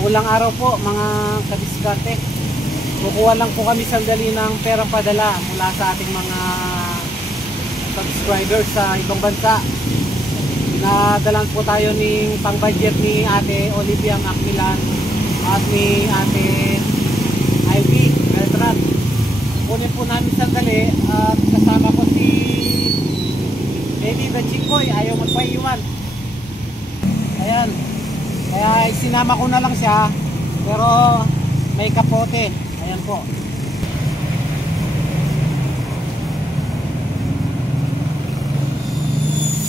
Maulang araw po mga kadiskarte. Kukuha lang po kami sandali ng perang padala mula sa ating mga subscribers sa ibang bansa. Nadalan po tayo ng pang-budget ni Ate Olivia Macmillan at ni Ate Ivy Beltran. Kunin po namin sandali at kasama ko si Baby Bachikoy, ayaw magpaiwan. Ayan. Kaya sinama ko na lang siya, pero may kapote. Ayan po.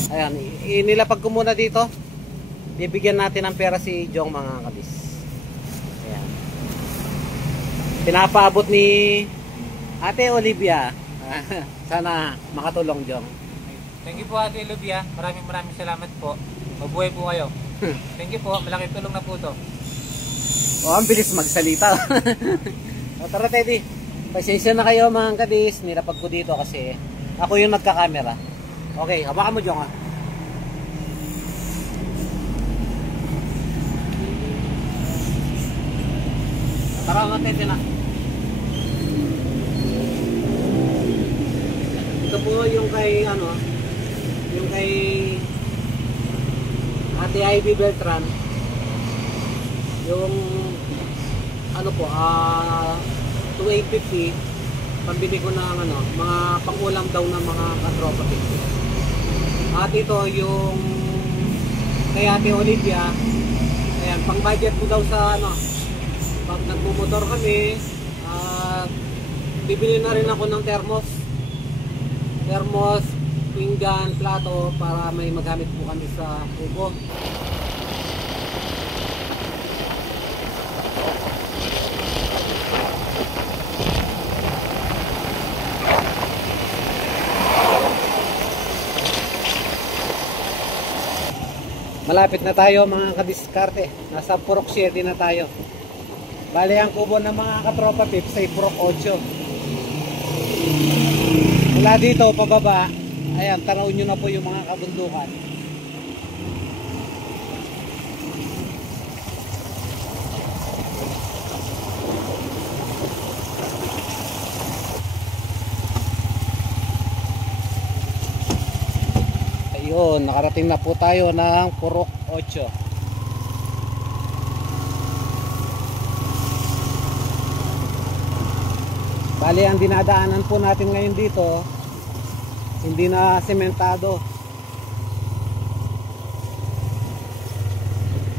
Ayan, inilapag ko muna dito. Bibigyan natin ng pera si Jong mga kabis. Ayan. Pinapaabot ni Ate Olivia. Sana makatulong, Jong. Thank you po Ate Olivia. Maraming salamat po. Mabuhay po kayo. Thank you po. Malaking tulong na po to. Oh, ang bilis magsalita. O, tara Teddy. Pasensya na kayo mga kabis. Nilapag ko dito kasi ako yung nagka-camera. Okay, hawakan mo Jong. Tara nga Teddy na. Ito po yung kay yung kay Ate Ivy Beltran. Yung po 2,850 pambili ko ng mga pangulam daw ng mga katropa pizza. At ito yung kay Ate Olivia. Ayan, pang budget ko daw sa pag nagmumotor kami. Bibili na rin ako ng thermos, pinggan, plato para may magamit po kami sa kubo. Malapit na tayo mga kadiskarte. Nasa Purok 7 na tayo. Bali ang kubo ng mga katropa pips ay Purok 8. Mula dito pababa, ayan, tanaw nyo na po yung mga kabundukan. Ayun, nakarating na po tayo ng Purok 8. Bali, ang dinadaanan po natin ngayon dito hindi na sementado.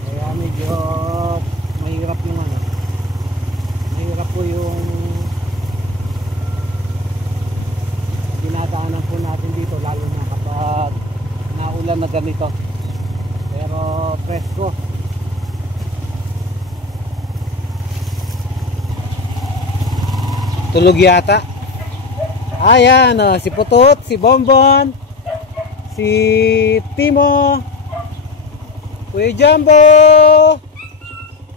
Kaya medyo mahirap yung mahirap po yung dinadaanan po natin dito, lalo na kapag naulan na ganito. Pero presko. Tulog yata. Ayan, si Putot, si Bonbon, si Timo, Kuya Jumbo,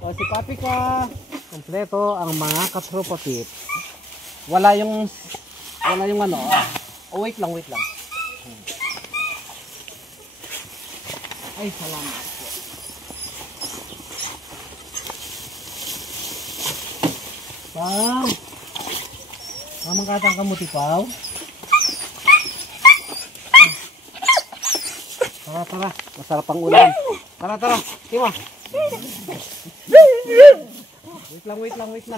si Papika. Kompleto ang mga katropa pit. Wala yung oh, wait lang. Ay, salamat po. Mamang katang kamuti paw. Tara. Masarap ang ulam. Tara. Timo. Wait lang. Tara.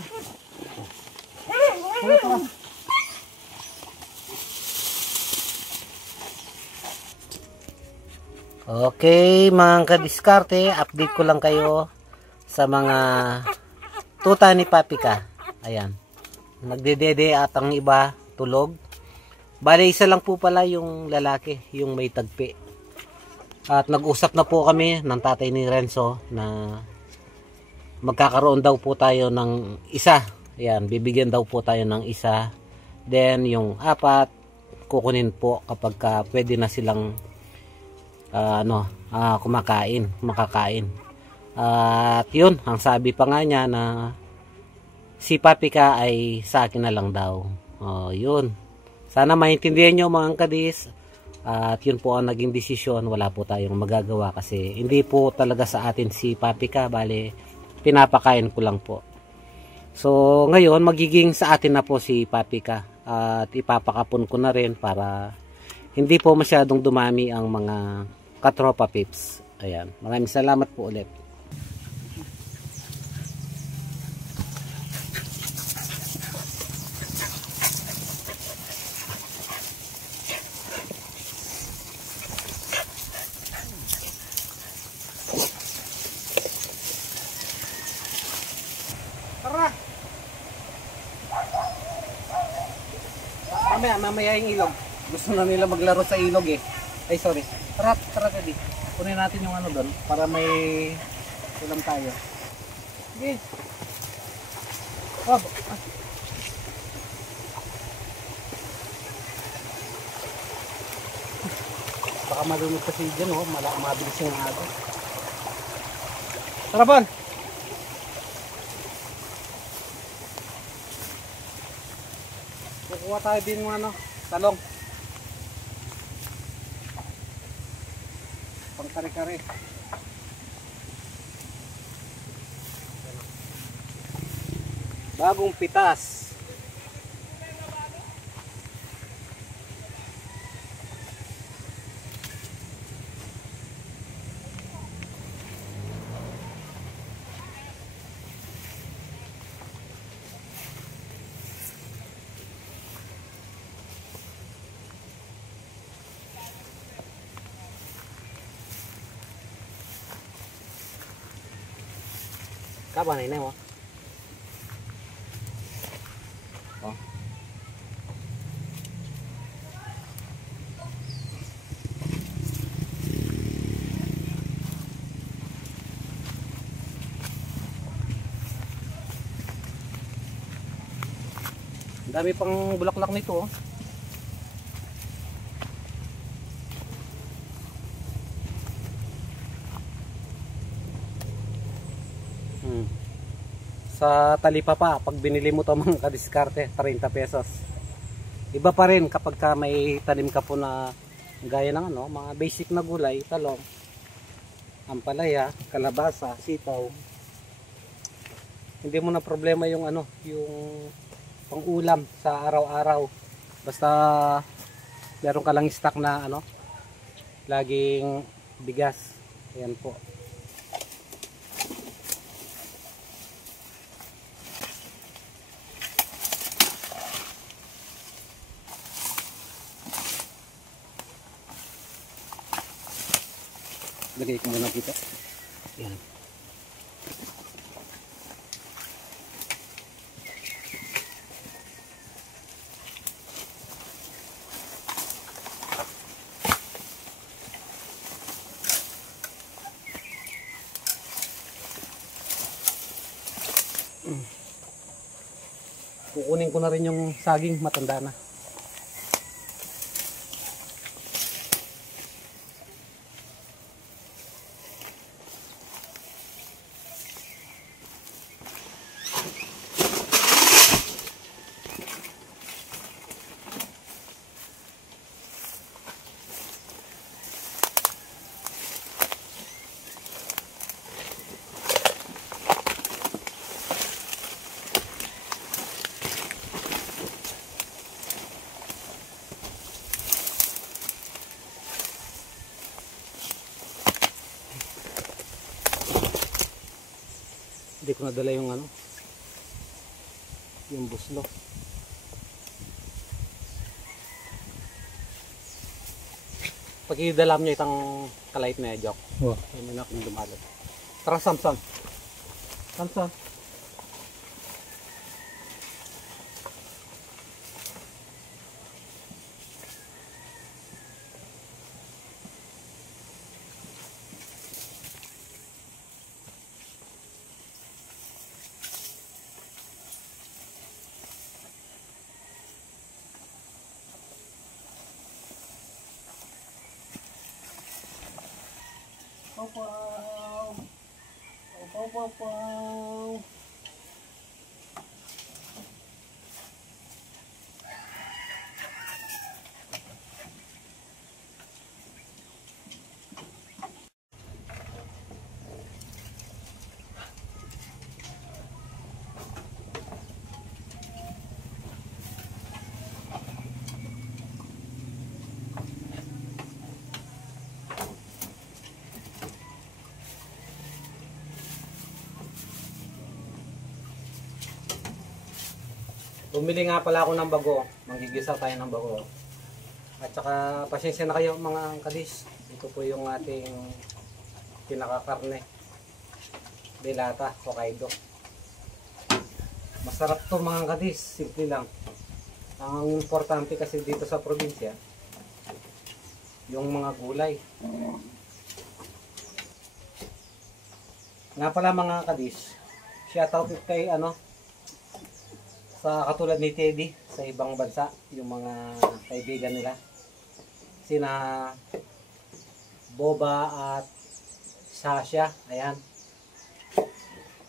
Okay, mga kadiskarte, update ko lang kayo sa mga tuta ni Papika. Ayan. Nagdedede at ang iba tulog. Bale, isa lang po pala yung lalaki, yung may tagpi. At nag-usap na po kami ng tatay ni Renzo na magkakaroon daw po tayo ng isa. Ayan, bibigyan daw po tayo ng isa. Then, yung 4, kukunin po kapag pwede na silang makakain. At yun, ang sabi pa nga niya na si Papika ay sa akin na lang daw. Yun. Sana maintindihan nyo mga kadis. At yun po ang naging desisyon. Wala po tayong magagawa kasi hindi po talaga sa atin si Papika. Bale, pinapakain ko lang po. So ngayon magiging sa atin na po si Papika at ipapakapon ko na rin para hindi po masyadong dumami ang mga katropa pips. Ayan, maraming salamat po ulit. Tara! Mamaya yung ilog. Gusto na nila maglaro sa ilog eh. Ay sorry. Tara Teddy. Kunin natin yung ano doon para may ulam tayo. Sige. Oh. Baka malunod kasi dyan oh. Mabilis yung aga. Tara Bon! Kukuha tayo din ng ano, talong. Pang kare-kare. Bagong pitas. Kapan ini mo? Oh. Ang dami pang bulaklak nito oh. Sa talipapa pag binili mo to mga kadiskarte 30 pesos. Iba pa rin kapag ka may tanim ka po na gaya ng ano, mga basic na gulay, talong, ampalaya, kalabasa, sitaw. Hindi mo na problema yung ano, yung pang-ulam sa araw-araw. Basta meron ka lang stock na ano, laging bigas. Ayan po. Lagay ko muna dito. Yan. Kukunin ko na rin yung saging, matanda na. Hindi ko nadala yung ano, yung buslo. Pag idalam niya itang kalait na jok. Oh. Hindi na akong dumalag. Tara Samson. Samson. Pow-pow! Pow-pow-pow! Bumili nga pala ako ng bago. Manggigisa tayo ng bago. At saka pasensya na kayo mga kadis. Ito po yung ating pinakakarne. Delata, Hokkaido. Masarap to mga kadis. Simple lang. Ang importante kasi dito sa probinsya, yung mga gulay. Nga pala mga kadis, shoutout kay sa katulad ni Teddy sa ibang bansa, yung mga kaibigan nila sina Boba at Sasha. Ayan,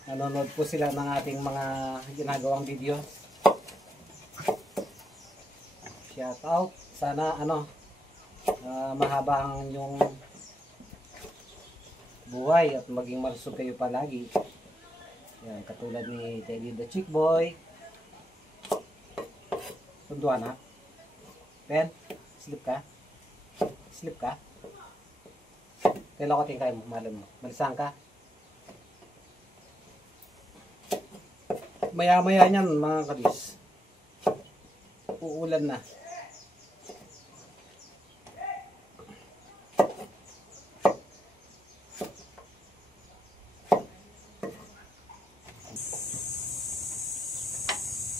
nanonood po sila ng ating mga ginagawang video. Shoutout, sana mahaba ang inyong buhay at maging malusog kayo palagi. Yan, katulad ni Teddy the Chick Boy. Sunduan ha? Ben, sleep ka? Sleep ka? Kailan ko tingkay mo, malam mo. Malisan ka? Maya-maya niyan mga kadis. Uulan na.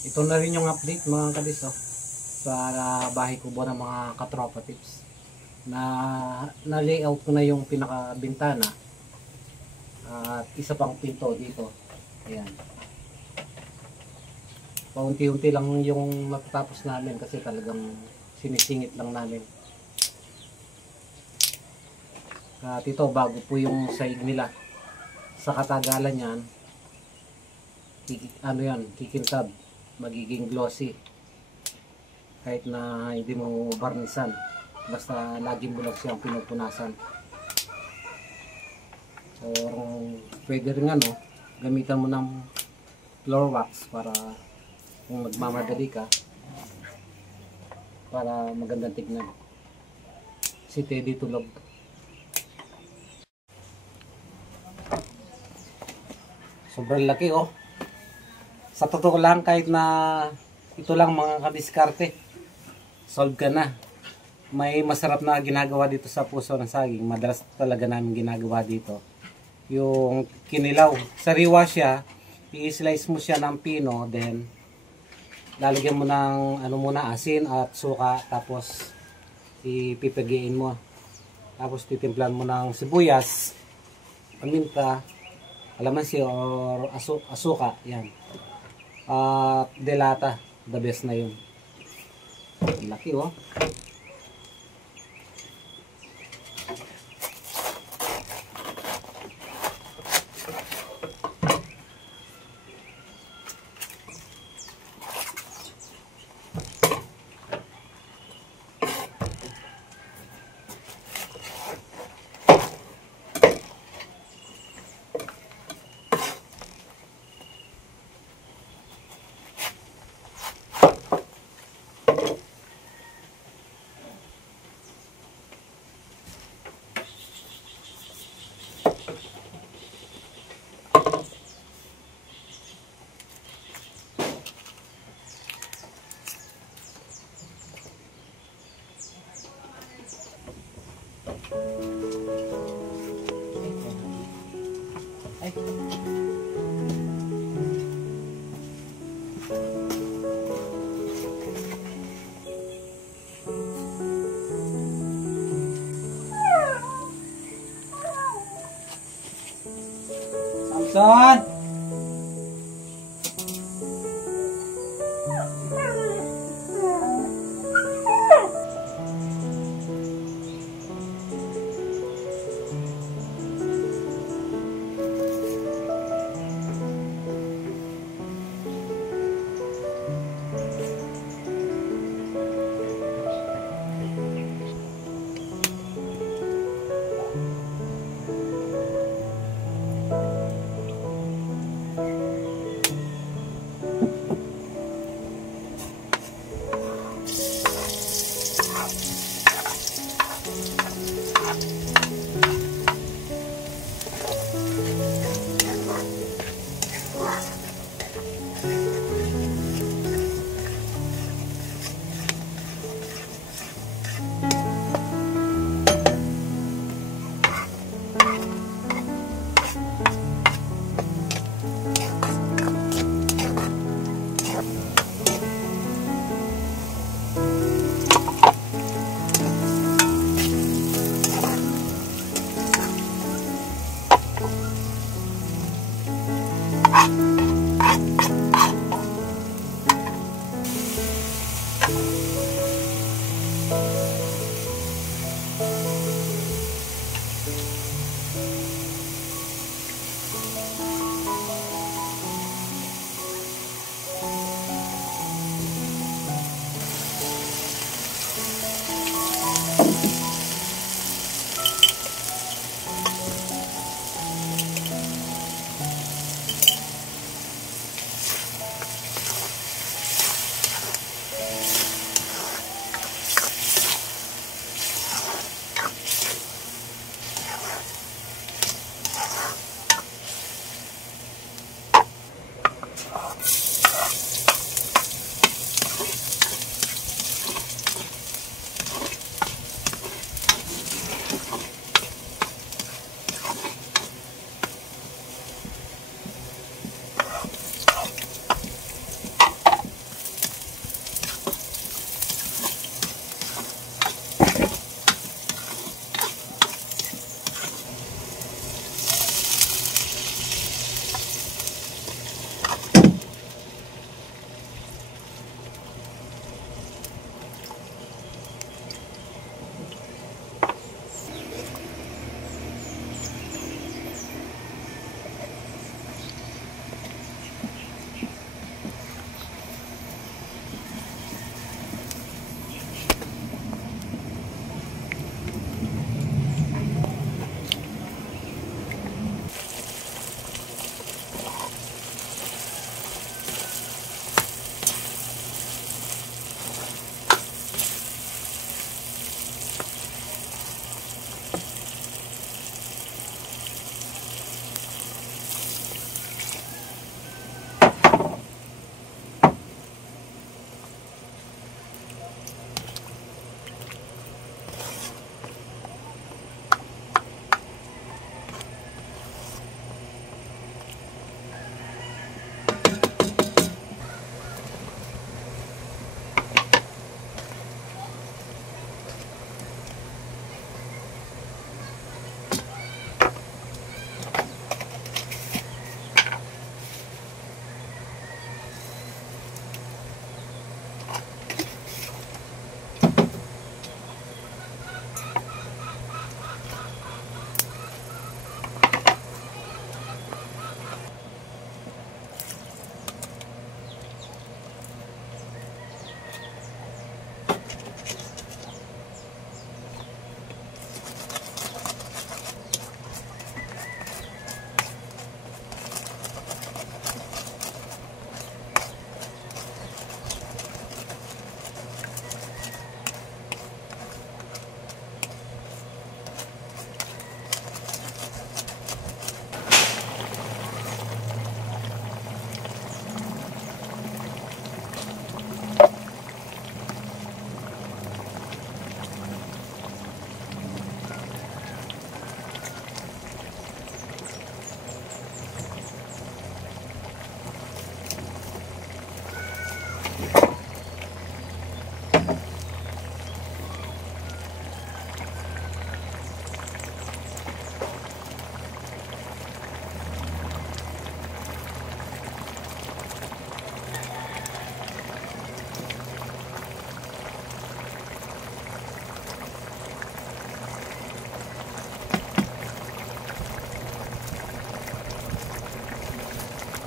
Ito na rin yung update mga kadis sa bahay kubo ng mga katropa tips. Na layout ko na yung pinaka bintana at isa pang pinto dito. Ayan. Paunti-unti lang yung matatapos namin kasi talagang sinisingit lang namin. At ito bago po yung sahig nila. Sa katagalan yan, kikintab. Magiging glossy kahit na hindi mo barnisan, basta laging bulag siyang pinupunasan. Or pwede rin gamitan mo ng floor wax para kung magmamadali ka, para magandang tignan. Si Teddy tulog. Sobrang laki Sa totoo lang, kahit na ito lang mga kadiskarte, solve ka na. May masarap na ginagawa dito sa puso ng saging. Madalas talaga namin ginagawa dito. Yung kinilaw. Sariwa siya, i-slice mo siya ng pino, then lalagyan mo ng asin at suka, tapos ipipigiin mo. Tapos titimplan mo ng sibuyas, paminta, kalamansi or asuka. Yan. Delata, the best na yun. Laki Samson!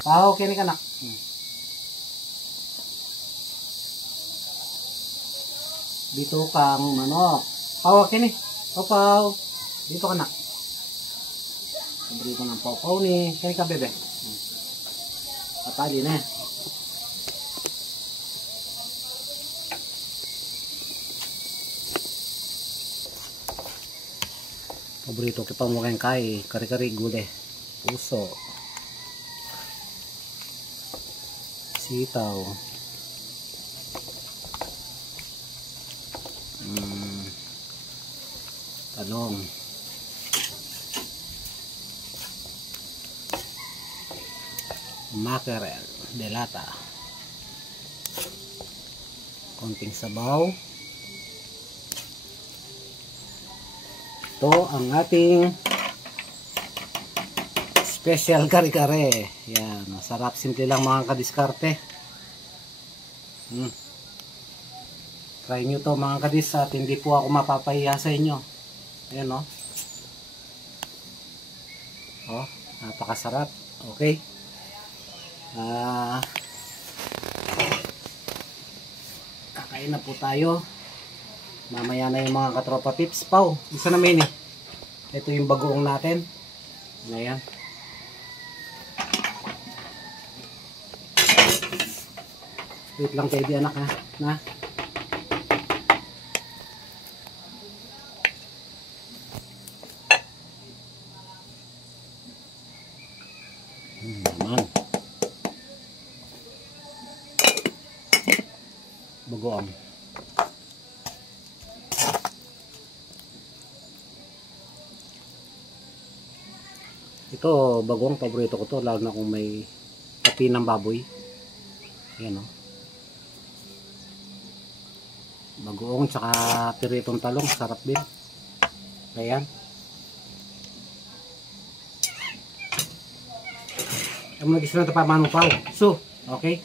Okay ni kanak. Dito kang manok. Hawak ni. Papaw. Dito kanak. Sabri ko ng papaw ni. Kaya ka bebe. Patali na. Paborito kita mo kayong kai. Kari-kari gulay. Puso. Sitaw. Talong. Mackerel de lata. Konting sabaw. Ito ang ating special kare-kare. Yan, masarap, simple lang mga kadiskarte. Try nyo to mga kadis at hindi po ako mapapahiya sa inyo. Ayan o. Oh, napakasarap. Okay. Kakain na po tayo. Mamaya na yung mga katropa pips. Pau, isa namin eh. Ito yung bagoong natin. Ayan. Wait lang kayo di anak ha. Na. Naman. Bagoong. Ito, bagoong paborito ko to, lalo na kung may kapi ng baboy. Ayan o. Bagoong tsaka piritong talong, sarap din. Ayan. Ang nag-isa na ito pa manupaw. So, okay.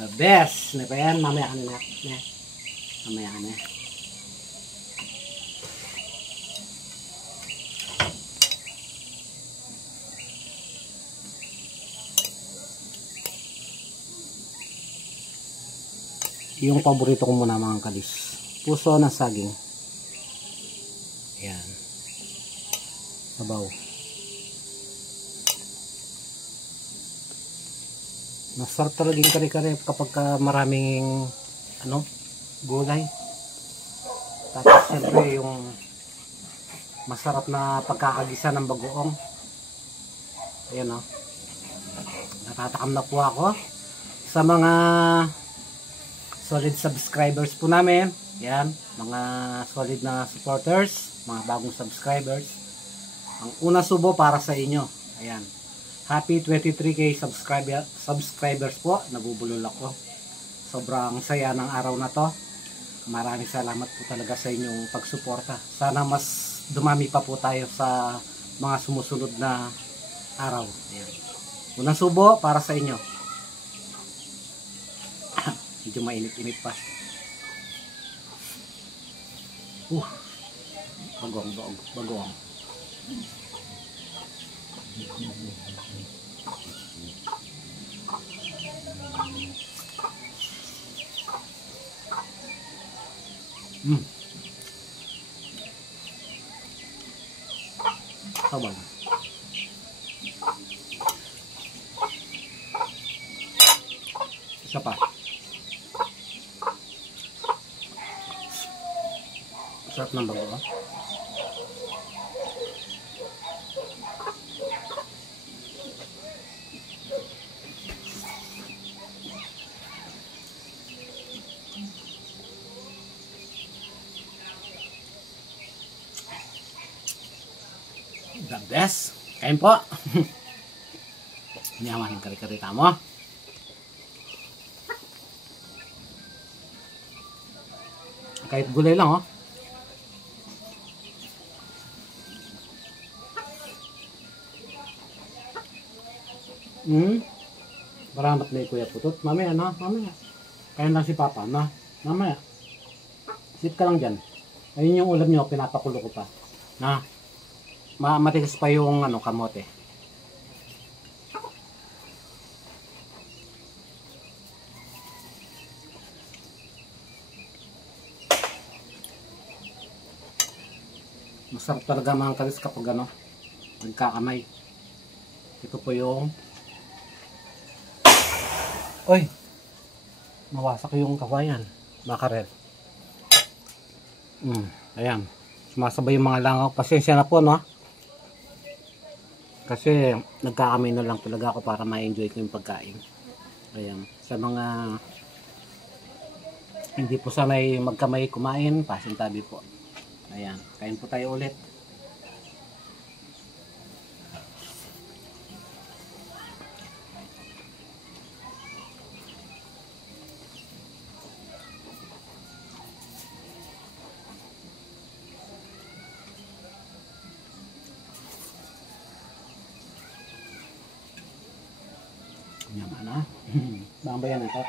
The best. Ano pa yan? Mamaya ka na. Mamaya ka na. Yung paborito ko muna mga kalis. Puso ng saging. Ayan. Sabaw. Masarap talaga yung kare-kare kapag maraming gulay. Tapos syempre yung masarap na pagkakagisa ng bagoong. Ayan o. Natatakam na po ako sa mga solid subscribers po namin. Yan, mga solid na supporters, mga bagong subscribers. Ang unang subo para sa inyo. Ayan. Happy 23k subscribers po. Nabubulol ako. Sobrang saya ng araw na to. Maraming salamat po talaga sa inyong pagsuporta. Sana mas dumami pa po tayo sa mga sumusunod na araw. Ayan. Unang subo para sa inyo. Medyo mainit-init pa. Bagong. Sabang. Isa pa. Sarap ng bago. The best. Kain po. Yaman yung kari-kari tamo. Kahit gulay lang oh. Baramat na Kuya Putot. Mamaya na, mamaya. Kaya lang si Papa na. Mamaya. Sit ka lang dyan. Ayun yung ulam nyo, pinapakulo ko pa. Na. Matigas pa yung kamote. Masarap talaga mga kalis kapag nagkakamay. Ito po yung nawasak yung kawayan. Makarel. Ayan. Sumasabay yung mga langaw. Pasensya na po kasi nagkakamay na lang talaga ako para ma-enjoy ko yung pagkain. Ayan. Sa mga hindi po sanay magkamay kumain, pasintabi po. Ayan. Kain po tayo ulit. Yan na. Bambayan ito.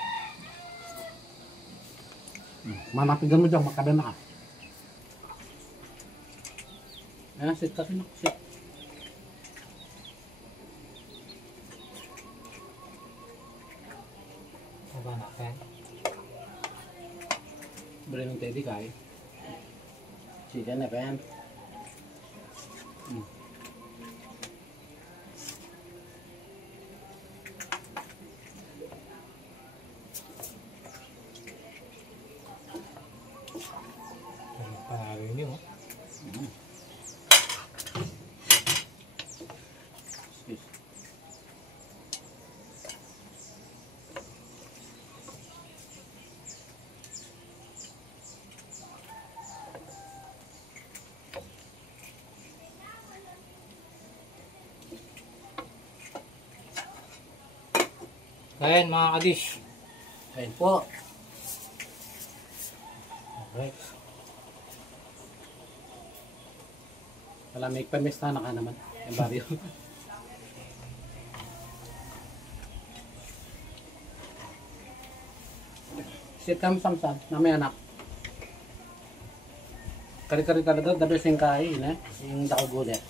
Manapigan mo dyan, makadana ka. Ayan, sit ka rin ako. Sit. Aba na kayo. Beri ng teddy kay. Chicken na pa yan. Panalo niyo. Ayan mga kadish. Ayun po. Alright. Wala may pamesta na ka naman. Yung baryo. Sit ka mo samsam. Namay anak. Kari-kari talaga. Dabi sing kain eh. Yung dakugulit.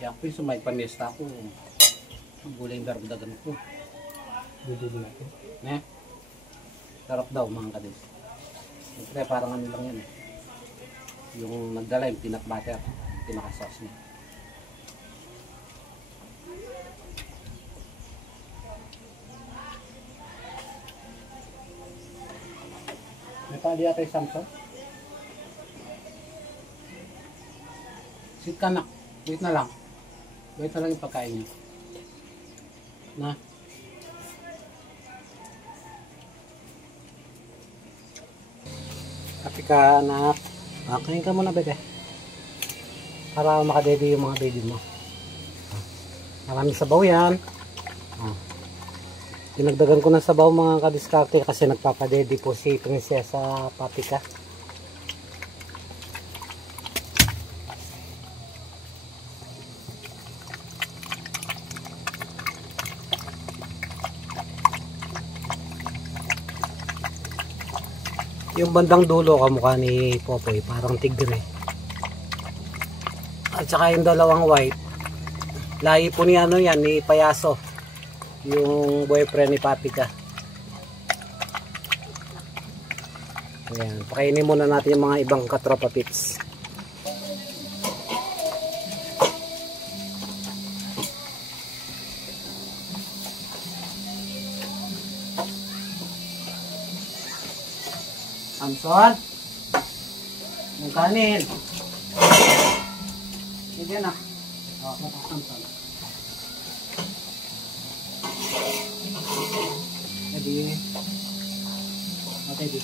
Kaya ako yung sumay pamesta ko. Ang gulay yung daragdagan ko. Dudulo natin. Ne? Sarap daw mga kadis. Siyempre parang ano lang yan eh. Yung nagdala yung peanut butter. Pinaka-sauce niya. May pali yata yung Samsung. Sit ka na. Wait na lang. Wait na lang yung pagkain niya. Na. Kapi ka anak. Kain ka muna bebe. Para makadede yung mga baby mo. Maraming sabaw yan. Dinagdagan ko ng sabaw mga kadiskarte kasi nagpapadede po si Prinsesa Papika. Yung bandang dulo kamukha ni Popoy, parang tigre. At saka yung dalawang white, lahi po ni ano yan, ni Payaso, yung boyfriend ni Papika. Ayan, pakainin muna natin yung mga ibang katropa pits. Samson, yung kanin. Hindi na. Samson. Jadi, okay di.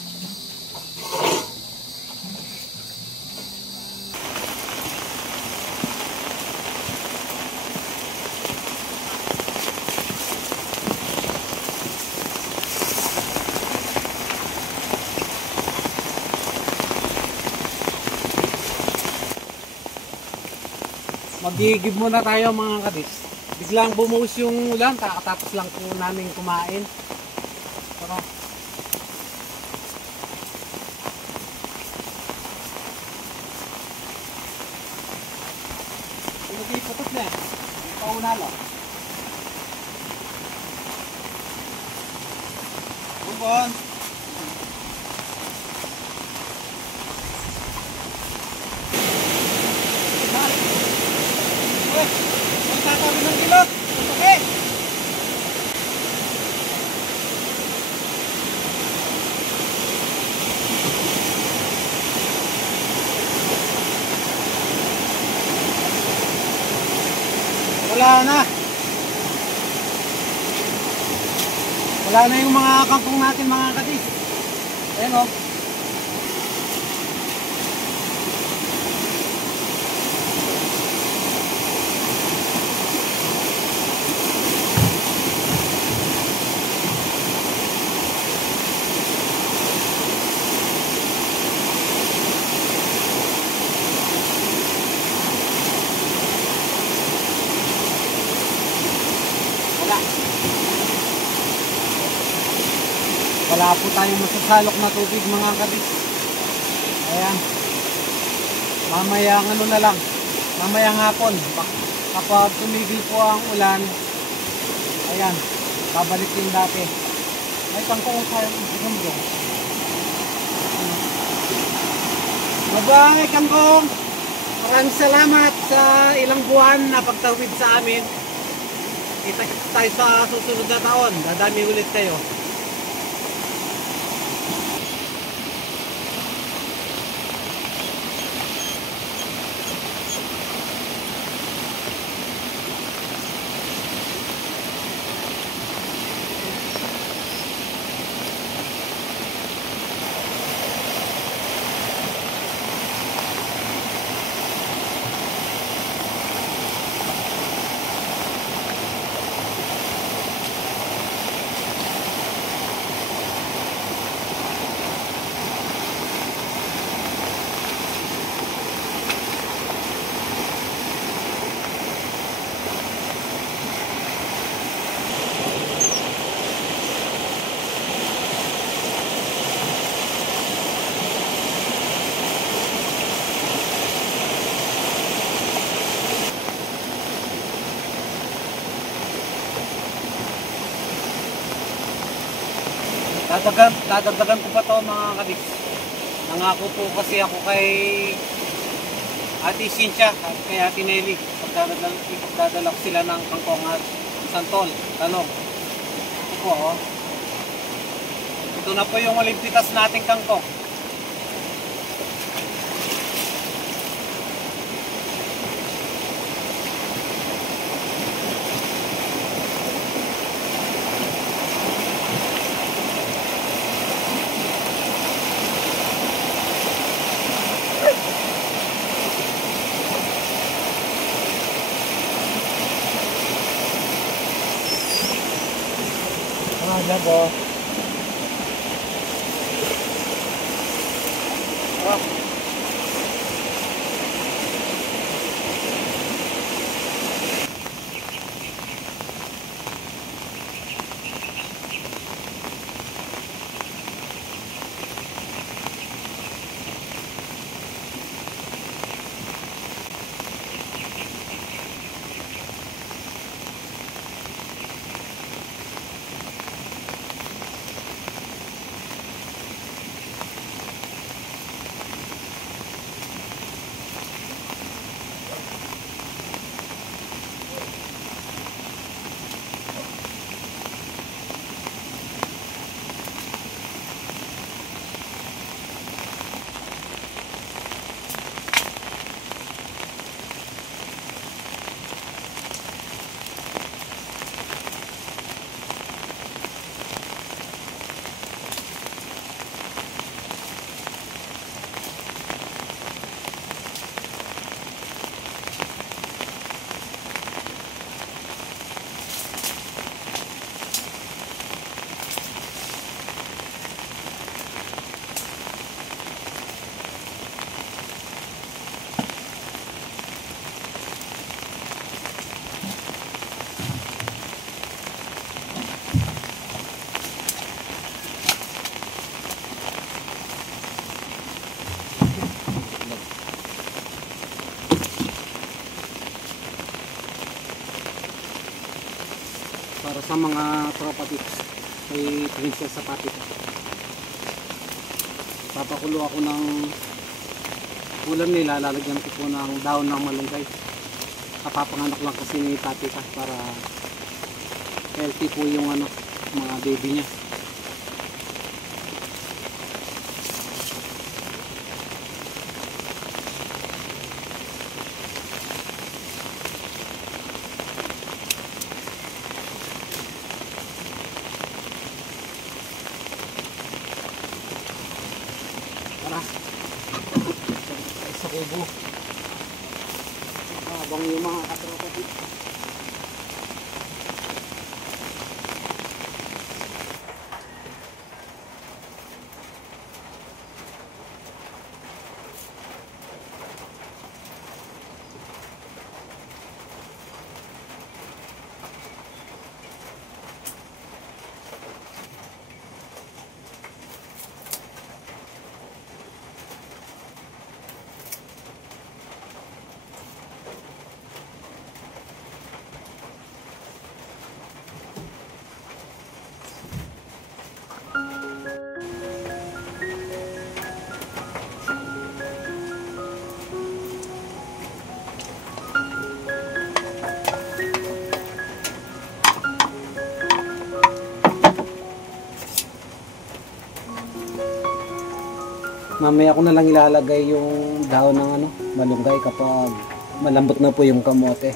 Magigib muna tayo mga kadis. Biglang bumuhos yung ulan, kakatapos lang po namin kumain. Pero hindi putot na. Pauna lang. Bubon. Magtatabi ng kilot. Okay. Wala na. Wala na yung mga kangkong natin mga kadis. Ayan o. wala po tayong masasalok na tubig mga kabis. Ayan. Mamayang ano na lang. Mamayang hapon. Kapag tumigil po ang ulan, ayan, babalik yung dati. Ay, kangkong tayo. Bye-bye, kangkong! Maraming salamat sa ilang buwan na pagtawid sa amin. Kita tayo sa susunod na taon. Dadami ulit kayo. Dadagdagan ko pa to mga kabis. Nangako po kasi ako kay Ate Cynthia at kay Ate Nelly. Ipagdadala ko sila ng kangkong at santol, tanog. Ito po, oh. Ito na po yung maligpitas nating kangkong. Labo. Para sa mga tropa tips kay Princess sa pati ko. Papakulo ako ng ulam nila, lalagyan ko po ng daon ng malunggay. Kapapanganak lang kasi ni Tati ka para healthy po yung ano, mga baby niya. Sa kubo habang yung mga katropa dito. Mamaya ko na lang ilalagay yung dahon ng malunggay kapag malambot na po yung kamote.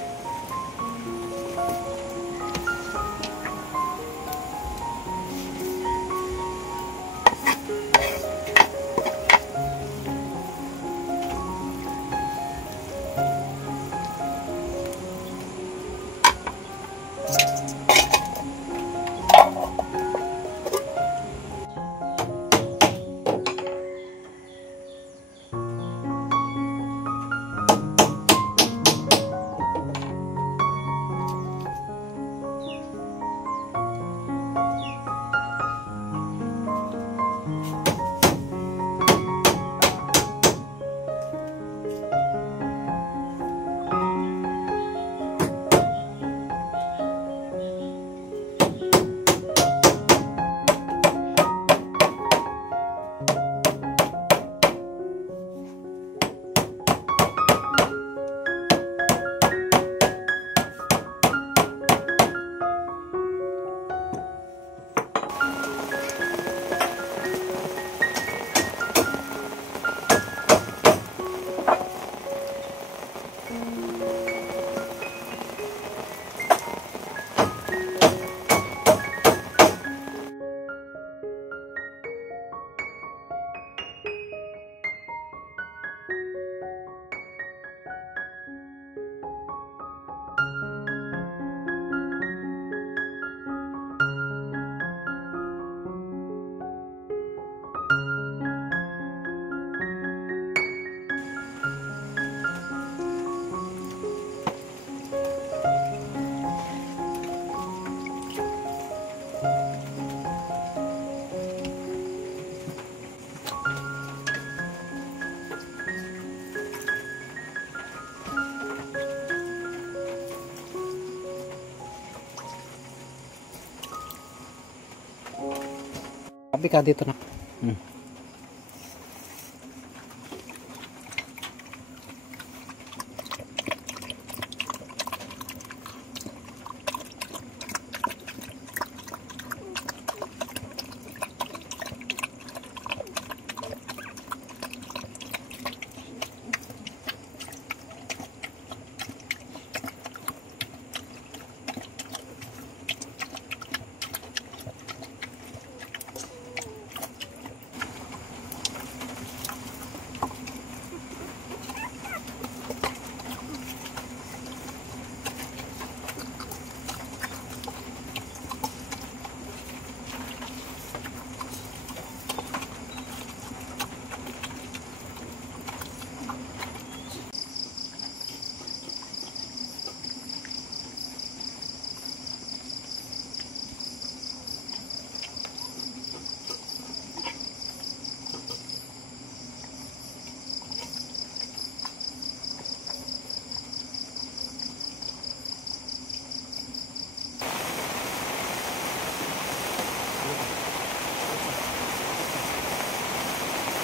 Sabi ka dito na.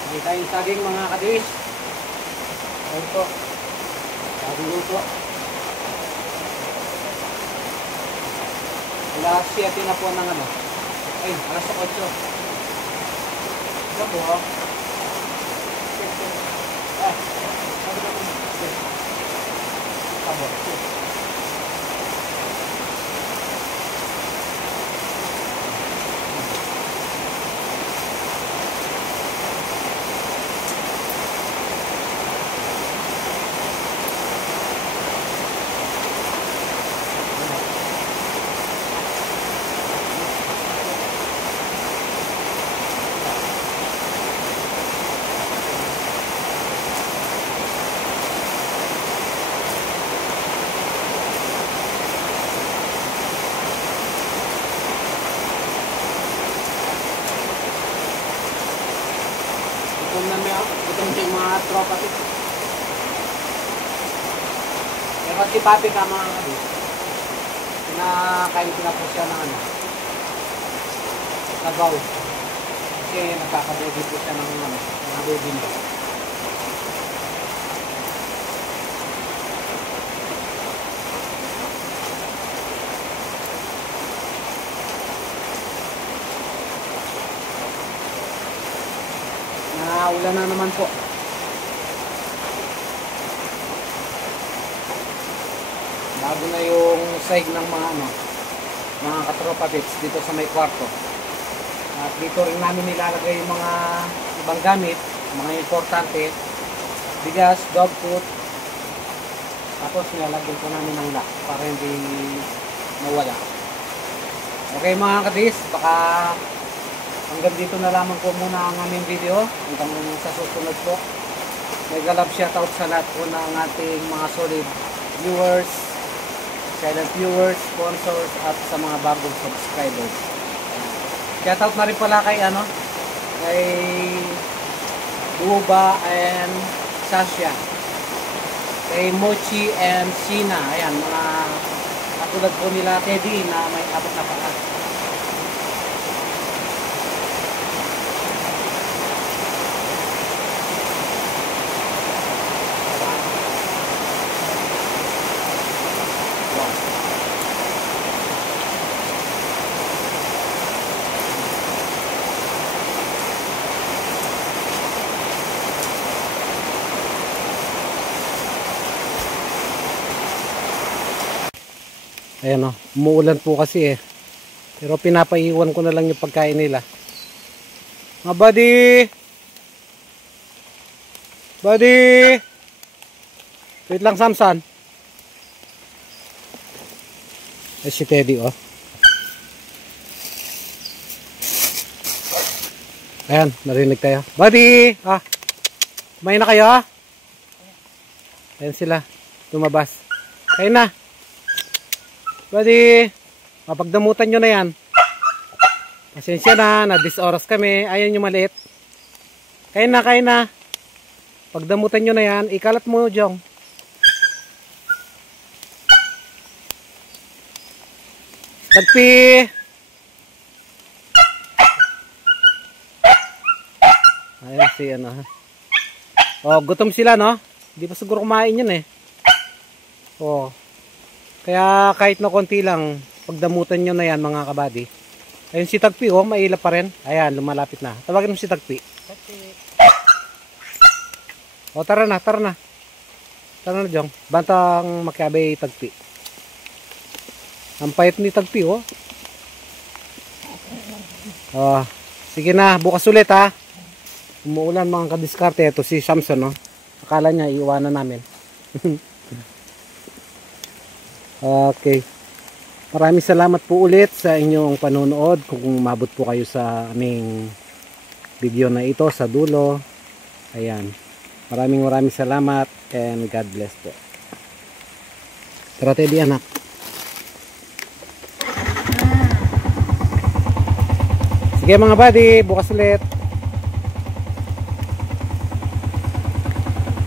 May tayong saging mga kadis. Ayun po. Saging luto. Alas 7 na po ng ay, alas 8. Ito po. Sabi na po. Sabot. Itong yung mga tropa dito. Pero si Papi ka mga kabis, pinakain ko na po siya ng sabaw. Kasi nakakabugi po siya ng mga baby niya. Ulam umaga na naman po. Bago na yung sahig ng mga katropa bits dito sa may kwarto. At dito rin namin nilalagay yung mga ibang gamit, mga importante, bigas, dog food. Tapos nilalagyan ko namin ng lock para hindi mawala. Okay mga kadis, baka hanggang dito na lamang po muna ang aming video. Hanggang sa susunod po. Mega love shoutout sa lahat po ng ating mga solid viewers, silent viewers, sponsors, at sa mga bagong subscribers. Shoutout na rin pala kay kay Buba and Sasha, kay Mochi and Sina. Ayan, mga katulad po nila Teddy na may apat na pala. Ayan umuulan po kasi pero pinapaiwan ko na lang yung pagkain nila. Mga buddy, wait lang Samson. Ay si Teddy ayan, narinig tayo. Buddy, kumain na kayo Ayan sila, lumabas. Kain na. Buddy, mapagdamutan nyo na yan. Pasensya na 10 oras kami. Ayan yung maliit. Kain na. Pagdamutan nyo na yan. Ikalat mo, Jong. Tagpi. Ayan si gutom sila, no? Hindi pa siguro kumain yun Kaya kahit na konti lang, pagdamutan nyo na yan mga kabady. Ayun si Tagpi, mailap pa rin. Ayan, lumalapit na. Tawagin mo si Tagpi. Tara na. Tara na, Jong. Bantang makiabay Tagpi. Ang payat ni Tagpi, sige na, bukas ulit Umuulan mga kadiskarte. Ito si Samson, Akala niya, iiwanan namin. Okay. Maraming salamat po ulit sa inyong panonood. Kung umabot po kayo sa aming video na ito sa dulo. Ayan. Maraming salamat and God bless po. Tara Teddy anak. Sige mga buddy, bukas ulit.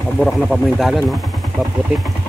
Paburak na pa mo yung dalan, Paputik.